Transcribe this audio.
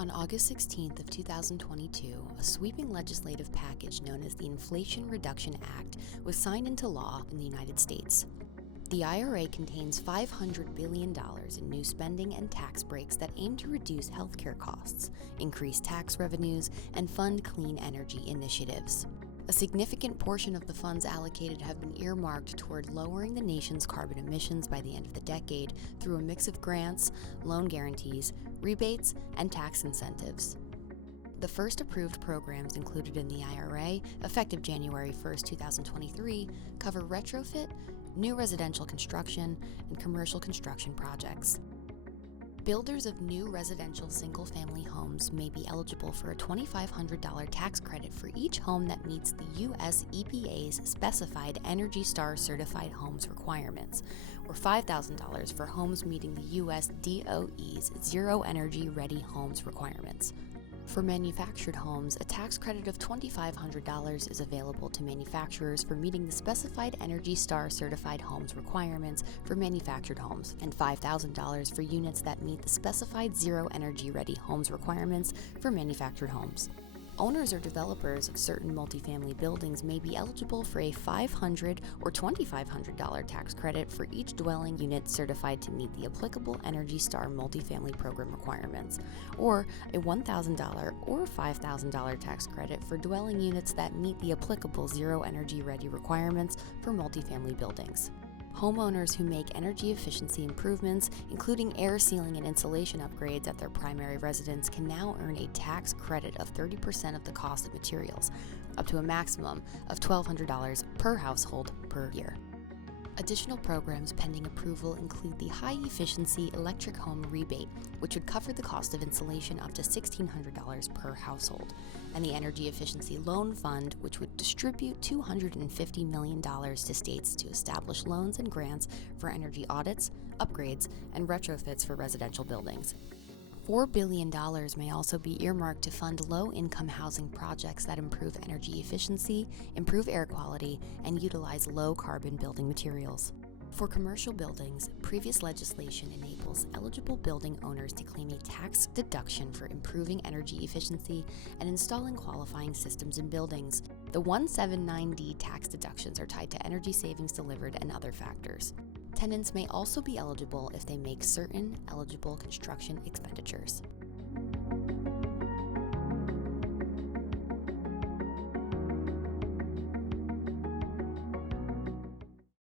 On August 16th of 2022, a sweeping legislative package known as the Inflation Reduction Act was signed into law in the United States. The IRA contains $500 billion in new spending and tax breaks that aim to reduce healthcare costs, increase tax revenues, and fund clean energy initiatives. A significant portion of the funds allocated have been earmarked toward lowering the nation's carbon emissions by the end of the decade through a mix of grants, loan guarantees, rebates, and tax incentives. The first approved programs included in the IRA, effective January 1, 2023, cover retrofit, new residential construction, and commercial construction projects. Builders of new residential single-family homes may be eligible for a $2,500 tax credit for each home that meets the U.S. EPA's specified Energy Star certified homes requirements, or $5,000 for homes meeting the U.S. DOE's Zero Energy Ready Homes requirements. For manufactured homes, a tax credit of $2,500 is available to manufacturers for meeting the specified Energy Star certified homes requirements for manufactured homes, and $5,000 for units that meet the specified Zero Energy Ready homes requirements for manufactured homes. Owners or developers of certain multifamily buildings may be eligible for a $500 or $2,500 tax credit for each dwelling unit certified to meet the applicable Energy Star multifamily program requirements, or a $1,000 or $5,000 tax credit for dwelling units that meet the applicable Zero Energy Ready requirements for multifamily buildings. Homeowners who make energy efficiency improvements, including air sealing and insulation upgrades at their primary residence, can now earn a tax credit of 30% of the cost of materials, up to a maximum of $1,200 per household per year. Additional programs pending approval include the High Efficiency Electric Home Rebate, which would cover the cost of insulation up to $1,600 per household, and the Energy Efficiency Loan Fund, which would distribute $250 million to states to establish loans and grants for energy audits, upgrades, and retrofits for residential buildings. $4 billion may also be earmarked to fund low-income housing projects that improve energy efficiency, improve air quality, and utilize low-carbon building materials. For commercial buildings, previous legislation enables eligible building owners to claim a tax deduction for improving energy efficiency and installing qualifying systems in buildings. The 179D tax deductions are tied to energy savings delivered and other factors. Tenants may also be eligible if they make certain eligible construction expenditures.